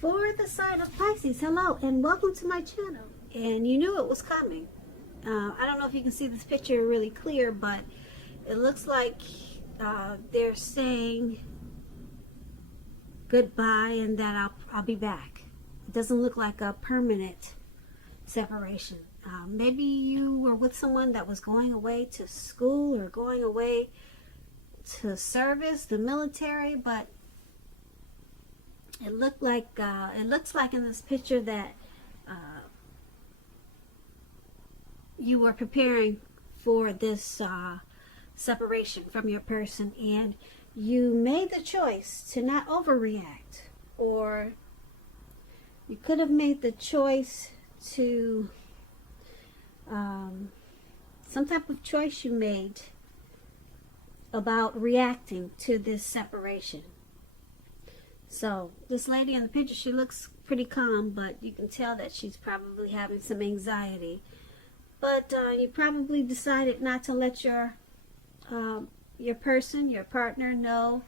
For the sign of Pisces, hello and welcome to my channel. And you knew it was coming. I don't know if you can see this picture really clear, but it looks like they're saying goodbye and that I'll be back. It doesn't look like a permanent separation. Maybe you were with someone that was going away to school or going away to service, the military, but it looks like in this picture that you were preparing for this separation from your person, and you made the choice to not overreact, or you could have made the choice to some type of choice you made about reacting to this separation. So this lady in the picture, she looks pretty calm, but you can tell that she's probably having some anxiety. But you probably decided not to let your person, your partner, know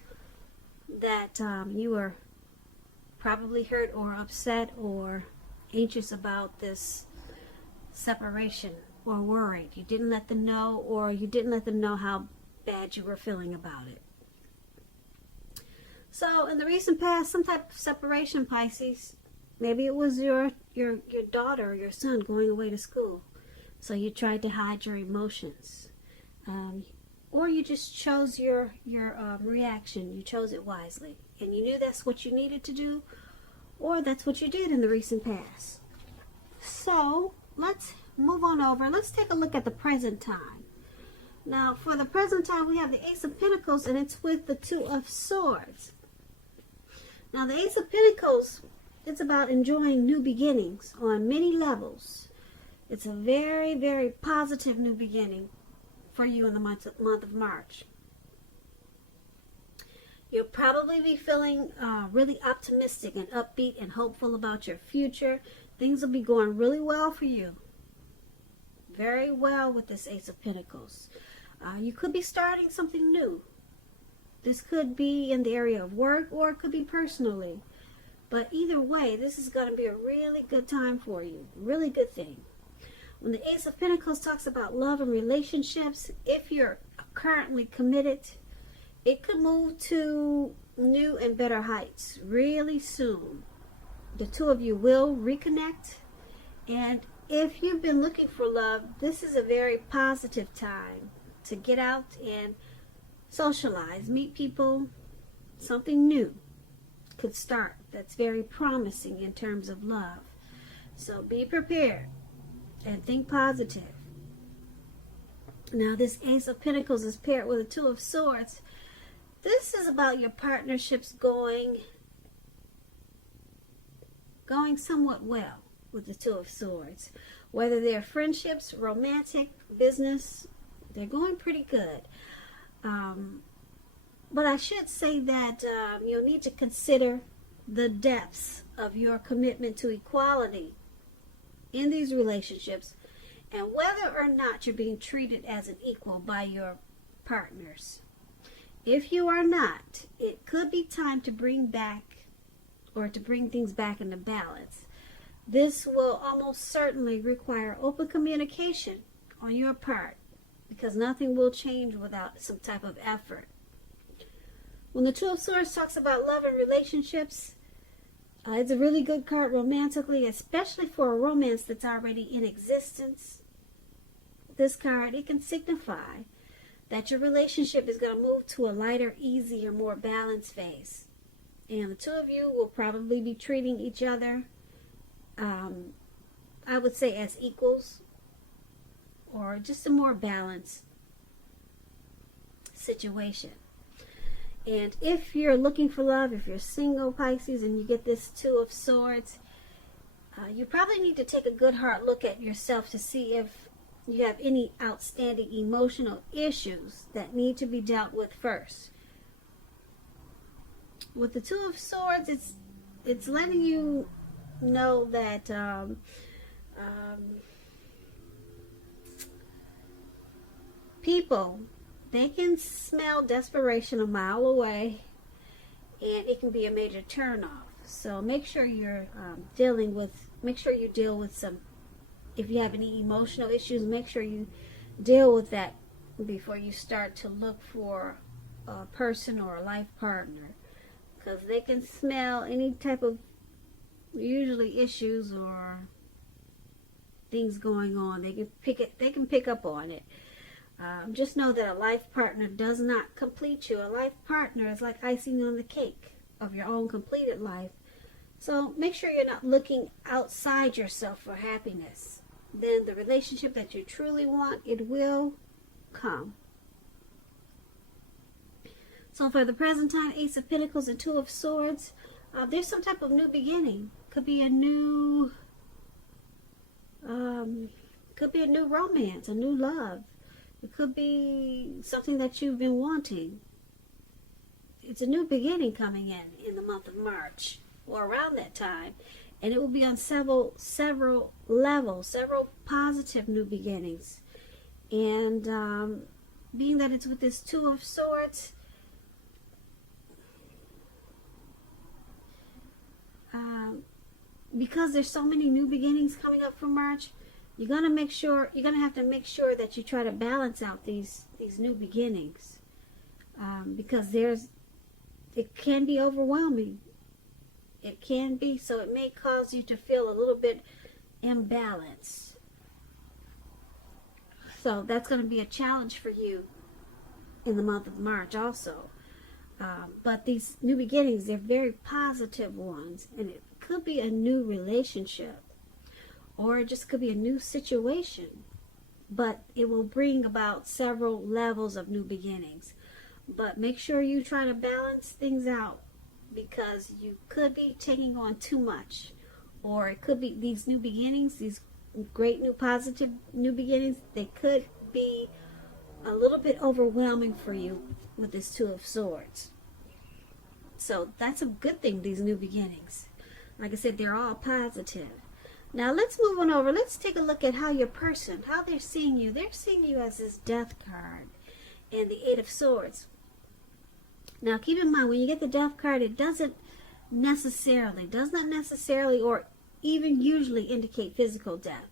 that you were probably hurt or upset or anxious about this separation or worried. You didn't let them know, or you didn't let them know how bad you were feeling about it. So in the recent past, some type of separation, Pisces, maybe it was your daughter or your son going away to school. So you tried to hide your emotions. Or you just chose your reaction. You chose it wisely. And you knew that's what you needed to do, or that's what you did in the recent past. So let's move on over. Let's take a look at the present time. Now, for the present time, we have the Ace of Pentacles, and it's with the Two of Swords. Now, the Ace of Pentacles, it's about enjoying new beginnings on many levels. It's a very, very positive new beginning for you in the month of March. You'll probably be feeling really optimistic and upbeat and hopeful about your future. Things will be going really well for you. Very well with this Ace of Pentacles. You could be starting something new. This could be in the area of work, or it could be personally. But either way, this is going to be a really good time for you. Really good thing. When the Ace of Pentacles talks about love and relationships, if you're currently committed, it could move to new and better heights really soon. The two of you will reconnect. And if you've been looking for love, this is a very positive time to get out and socialize, meet people. Something new could start that's very promising in terms of love. So be prepared and think positive. Now, this Ace of Pentacles is paired with a Two of Swords. This is about your partnerships going somewhat well with the Two of Swords. Whether they're friendships, romantic, business, they're going pretty good. But I should say that you'll need to consider the depths of your commitment to equality in these relationships, and whether or not you're being treated as an equal by your partners. If you are not, it could be time to bring things back into balance. This will almost certainly require open communication on your part, because nothing will change without some type of effort. When the Two of Swords talks about love and relationships, it's a really good card romantically, especially for a romance that's already in existence. This card, it can signify that your relationship is going to move to a lighter, easier, more balanced phase. And the two of you will probably be treating each other, I would say, as equals, or just a more balanced situation. And if you're looking for love, if you're single, Pisces, and you get this Two of Swords, you probably need to take a good hard look at yourself to see if you have any outstanding emotional issues that need to be dealt with first. With the Two of Swords, it's letting you know that people, they can smell desperation a mile away, and it can be a major turnoff. So make sure you're make sure you deal with some, if you have any emotional issues, make sure you deal with that before you start to look for a person or a life partner, because they can smell any type of usually issues or things going on. They can pick up on it. Just know that a life partner does not complete you. A life partner is like icing on the cake of your own completed life. So make sure you're not looking outside yourself for happiness. Then the relationship that you truly want, it will come. So for the present time, Ace of Pentacles and Two of Swords, there's some type of new beginning. Could be a new romance, a new love. It could be something that you've been wanting. It's a new beginning coming in the month of March or around that time, and it will be on several levels, several positive new beginnings. And being that it's with this Two of Swords, because there's so many new beginnings coming up for March, you're gonna have to make sure that you try to balance out these new beginnings, because it can be overwhelming. It can be, so it may cause you to feel a little bit imbalanced. So that's going to be a challenge for you in the month of March also. But these new beginnings, they're very positive ones, and it could be a new relationship, or it just could be a new situation, but it will bring about several levels of new beginnings. But make sure you try to balance things out, because you could be taking on too much, or it could be these new beginnings, these great new positive new beginnings, they could be a little bit overwhelming for you with this Two of Swords. So that's a good thing, these new beginnings. Like I said, they're all positive. Now let's move on over. Let's take a look at how your person, how they're seeing you. They're seeing you as this Death card and the Eight of Swords. Now keep in mind, when you get the Death card, it does not necessarily or even usually indicate physical death.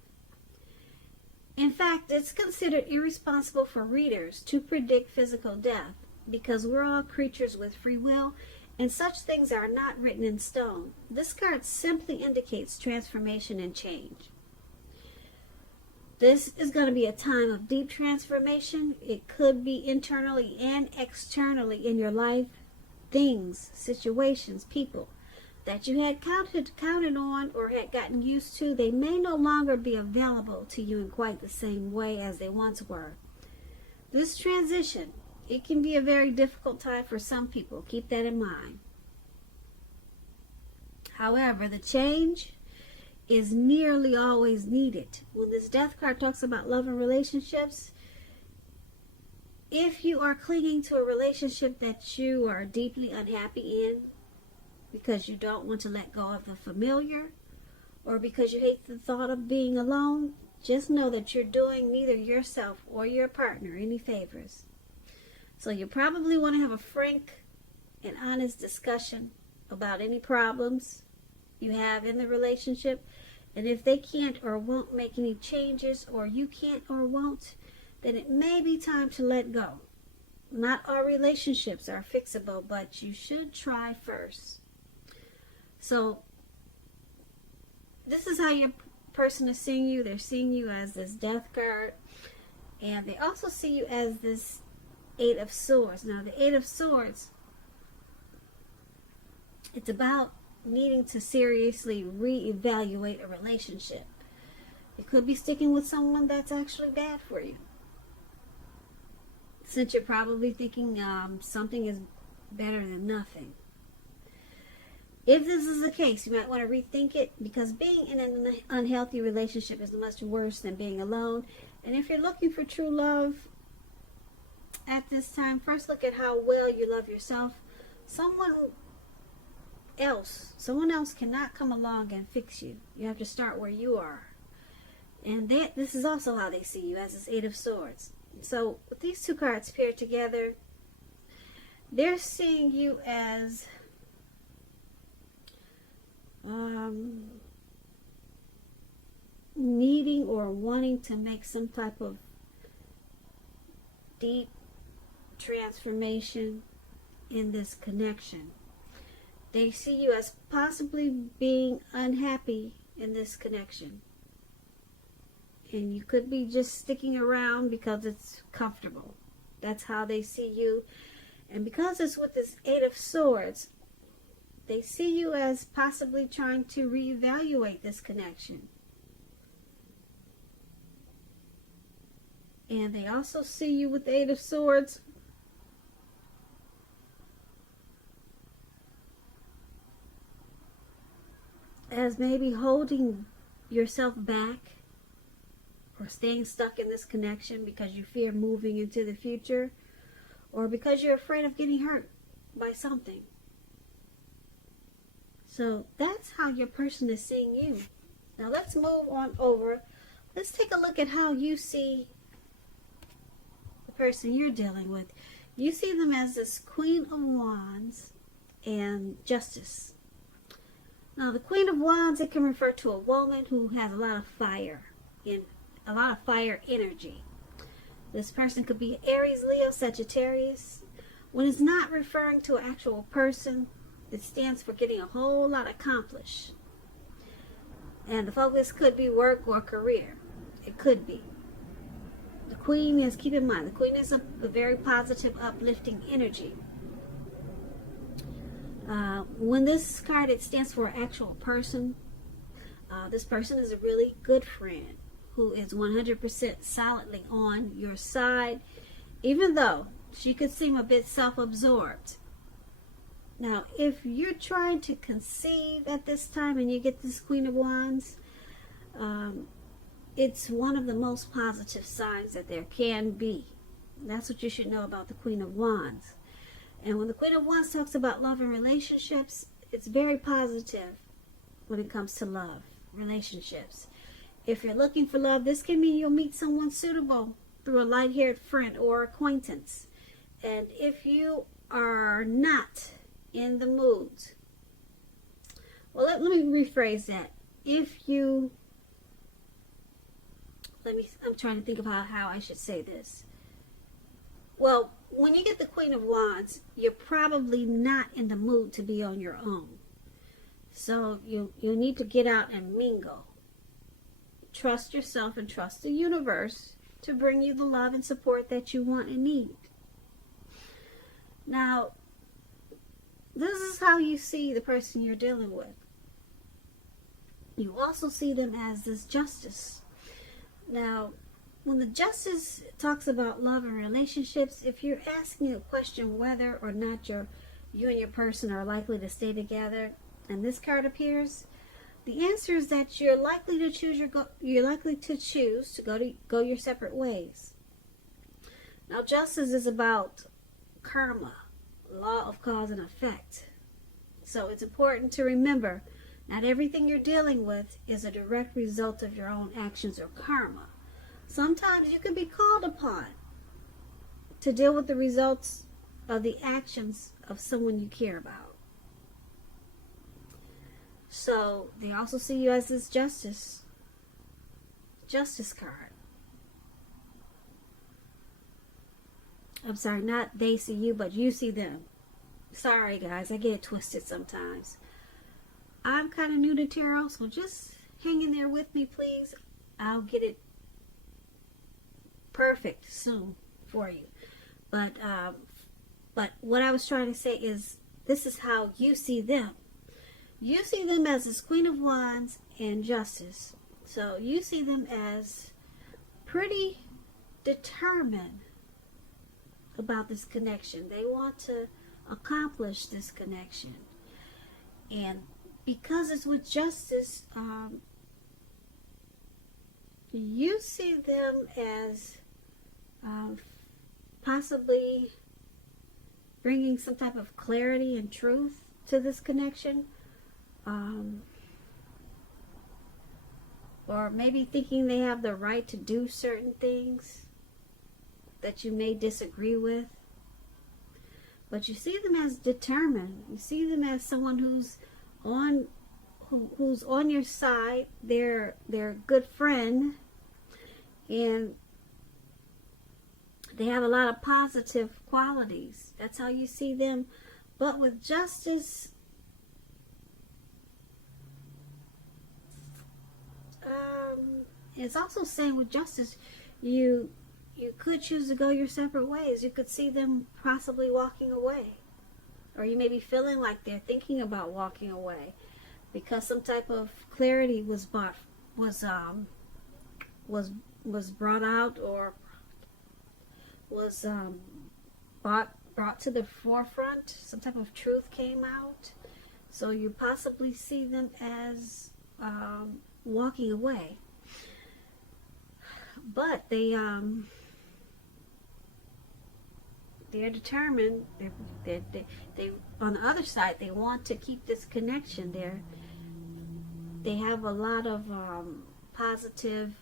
In fact, it's considered irresponsible for readers to predict physical death, because we're all creatures with free will, and such things are not written in stone. This card simply indicates transformation and change. This is going to be a time of deep transformation. It could be internally and externally in your life. Things, situations, people that you had counted on or had gotten used to, they may no longer be available to you in quite the same way as they once were. This transition, it can be a very difficult time for some people. Keep that in mind. However, the change is nearly always needed. When this Death card talks about love and relationships, if you are clinging to a relationship that you are deeply unhappy in because you don't want to let go of the familiar, or because you hate the thought of being alone, just know that you're doing neither yourself or your partner any favors. So you probably want to have a frank and honest discussion about any problems you have in the relationship. And if they can't or won't make any changes, or you can't or won't, then it may be time to let go. Not all relationships are fixable, but you should try first. So this is how your person is seeing you. They're seeing you as this Death card, and they also see you as this Eight of Swords. Now the Eight of Swords, it's about needing to seriously reevaluate a relationship. It could be sticking with someone that's actually bad for you, since you're probably thinking something is better than nothing. If this is the case, you might want to rethink it, because being in an unhealthy relationship is much worse than being alone. And if you're looking for true love at this time, first look at how well you love yourself. Someone else cannot come along and fix you. You have to start where you are. And this is also how they see you, as this Eight of Swords. So with these two cards paired together, they're seeing you as are wanting to make some type of deep transformation in this connection. They see you as possibly being unhappy in this connection. And you could be just sticking around because it's comfortable. That's how they see you. And because it's with this Eight of Swords, they see you as possibly trying to reevaluate this connection. And they also see you with the Eight of Swords as maybe holding yourself back or staying stuck in this connection because you fear moving into the future, or because you're afraid of getting hurt by something. So that's how your person is seeing you. Now let's move on over. Let's take a look at how you see the person you're dealing with. You see them as this Queen of Wands and Justice. Now the Queen of Wands, it can refer to a woman who has a lot of fire energy. This person could be Aries, Leo, Sagittarius. When it's not referring to an actual person, it stands for getting a whole lot accomplished. And the focus could be work or career. It could be. The Queen is, keep in mind, the Queen is a very positive, uplifting energy. When this card, it stands for an actual person. This person is a really good friend who is 100% solidly on your side, even though she could seem a bit self-absorbed. Now, if you're trying to conceive at this time and you get this Queen of Wands, it's one of the most positive signs that there can be. That's what you should know about the Queen of Wands. And when the Queen of Wands talks about love and relationships, it's very positive when it comes to love, relationships. If you're looking for love, this can mean you'll meet someone suitable through a light-haired friend or acquaintance. And if you are not in the mood, well, let me rephrase that. I'm trying to think of how I should say this. Well, when you get the Queen of Wands, you're probably not in the mood to be on your own. So you need to get out and mingle. Trust yourself and trust the universe to bring you the love and support that you want and need. Now, this is how you see the person you're dealing with. You also see them as this Justice. Now, when the Justice talks about love and relationships, if you're asking a question whether or not you and your person are likely to stay together, and this card appears, the answer is that you're likely to choose to go your separate ways. Now, Justice is about karma, law of cause and effect. So it's important to remember, not everything you're dealing with is a direct result of your own actions or karma. Sometimes you can be called upon to deal with the results of the actions of someone you care about. So they also see you as this Justice card. I'm sorry, not they see you, but you see them. Sorry guys, I get it twisted sometimes. I'm kind of new to tarot, so just hang in there with me, please. I'll get it perfect soon for you. But what I was trying to say is, this is how you see them. You see them as this Queen of Wands and Justice. So you see them as pretty determined about this connection. They want to accomplish this connection. And because it's with Justice, you see them as possibly bringing some type of clarity and truth to this connection. Or maybe thinking they have the right to do certain things that you may disagree with. But you see them as determined. You see them as someone who's on your side. They're a good friend. And they have a lot of positive qualities. That's how you see them. But with justice, it's also saying with justice, you could choose to go your separate ways. You could see them possibly walking away. Or you may be feeling like they're thinking about walking away because some type of clarity was brought out, or was brought to the forefront. Some type of truth came out. So you possibly see them as walking away. But they're determined. They on the other side, they want to keep this connection. They have a lot of positive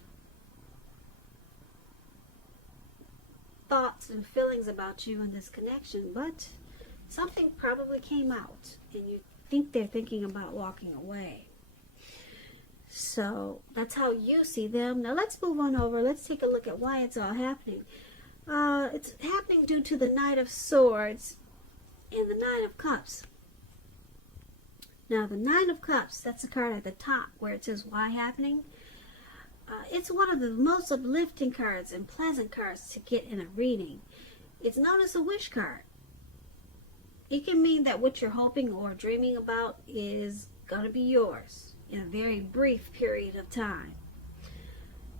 thoughts and feelings about you in this connection, but something probably came out, and you think they're thinking about walking away. So that's how you see them. Now let's move on over. Let's take a look at why it's all happening. It's happening due to the Knight of Swords and the Nine of Cups. Now the Nine of Cups, that's the card at the top where it says why happening. It's one of the most uplifting cards and pleasant cards to get in a reading. It's known as a wish card. It can mean that what you're hoping or dreaming about is going to be yours in a very brief period of time.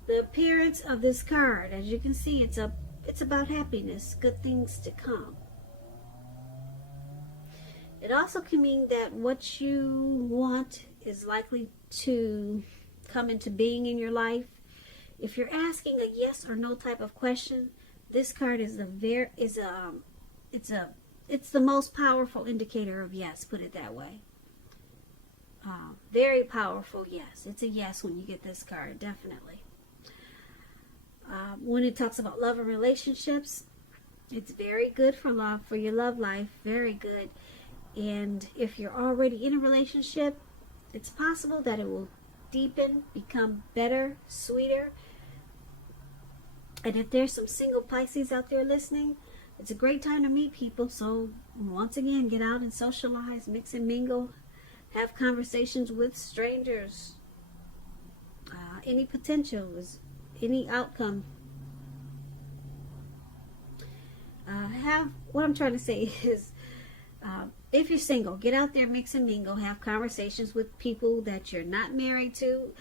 The appearance of this card, as you can see, it's about happiness, good things to come. It also can mean that what you want is likely to come into being in your life. If you're asking a yes or no type of question, this card is it's the most powerful indicator of yes, put it that way. Very powerful yes. It's a yes when you get this card, definitely. When it talks about love and relationships, it's very good for love, for your love life, very good. And if you're already in a relationship, it's possible that it will deepen, become better, sweeter. And if there's some single Pisces out there listening, it's a great time to meet people. So once again, get out and socialize, mix and mingle, have conversations with strangers. Any potential is any outcome. What I'm trying to say is, if you're single, get out there, mix and mingle, have conversations with people that you're not married to,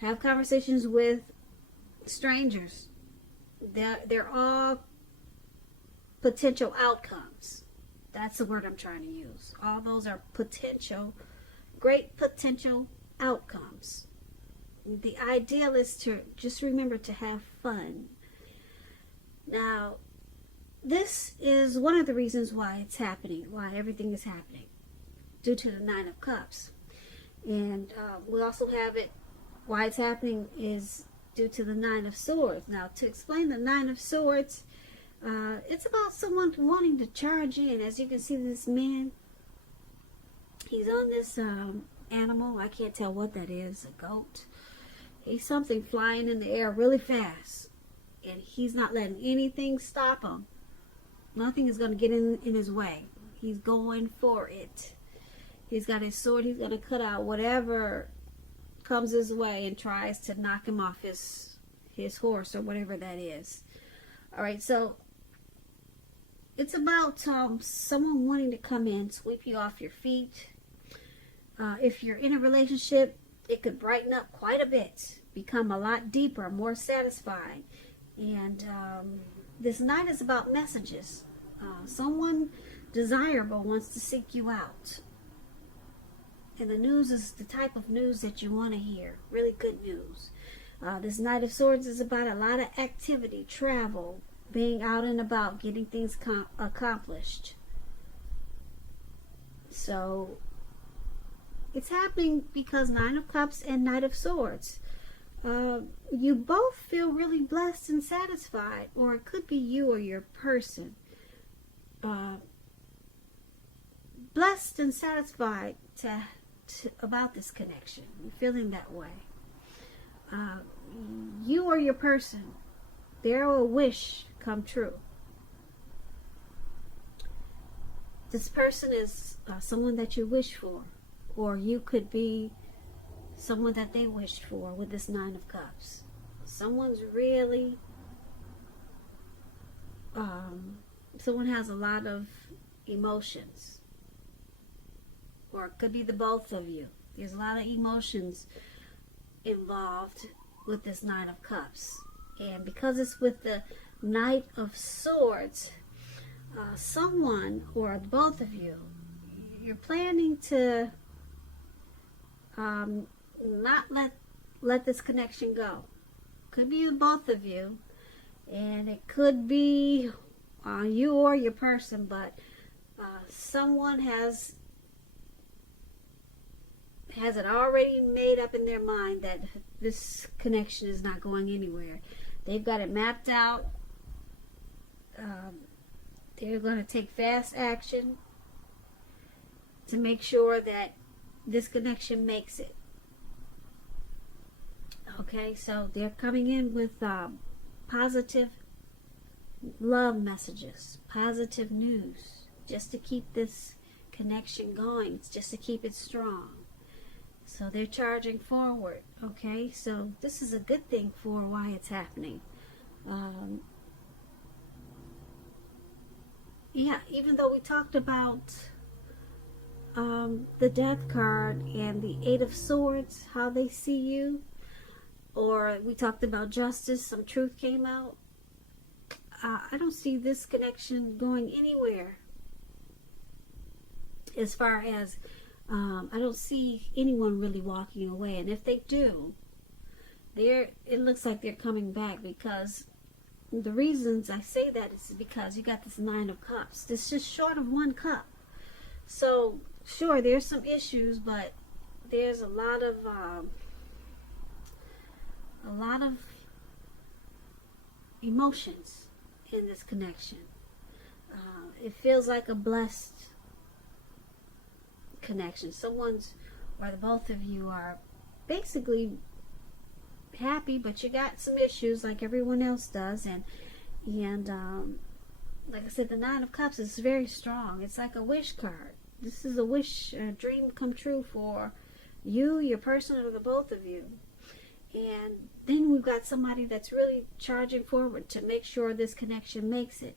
have conversations with strangers. They're all potential outcomes. That's the word I'm trying to use. All those are potential, great potential outcomes. The ideal is to just remember to have fun. Now, this is one of the reasons why it's happening, why everything is happening, due to the Nine of Cups. And we also have it, why it's happening is due to the Nine of Swords. Now, to explain the Nine of Swords, it's about someone wanting to charge in. As you can see, this man, he's on this animal. I can't tell what that is, a goat. He's something flying in the air really fast. And he's not letting anything stop him. Nothing is going to get in his way. He's going for it. He's got his sword. He's going to cut out whatever comes his way and tries to knock him off his horse or whatever that is. All right, so it's about someone wanting to come in, sweep you off your feet. If you're in a relationship, it could brighten up quite a bit, become a lot deeper, more satisfying. And this night is about messages. Someone desirable wants to seek you out. And the news is the type of news that you want to hear. Really good news. This Knight of Swords is about a lot of activity, travel, being out and about, getting things accomplished. So it's happening because Nine of Cups and Knight of Swords. You both feel really blessed and satisfied, or it could be you or your person. Blessed and satisfied about this connection. You're feeling that way. You or your person they're a wish come true. This person is someone that you wish for, or you could be someone that they wished for with this Nine of Cups. Someone's really, someone has a lot of emotions, or it could be the both of you. There's a lot of emotions involved with this Nine of Cups. And because it's with the Knight of Swords, someone or both of you, you're planning to not let this connection go. Could be the both of you, and it could be you or your person, but someone has it already made up in their mind that this connection is not going anywhere. They've got it mapped out. They're going to take fast action to make sure that this connection makes it. Okay, so they're coming in with positive love messages, positive news, just to keep this connection going, just to keep it strong. So they're charging forward. Okay, so this is a good thing for why it's happening. Yeah, even though we talked about the Death card and the Eight of Swords, how they see you, or we talked about justice, some truth came out. I don't see this connection going anywhere. As far as I don't see anyone really walking away, and if they do, it looks like they're coming back, because the reasons I say that is because you got this Nine of Cups. It's just short of one cup. So sure, there's some issues, but there's a lot of emotions in this connection. It feels like a blessed connection. Someone's, or the both of you are basically happy, but you got some issues like everyone else does, and like I said, the Nine of Cups is very strong. It's like a wish card. This is a wish, a dream come true for you, your person, or the both of you. And then we've got somebody that's really charging forward to make sure this connection makes it.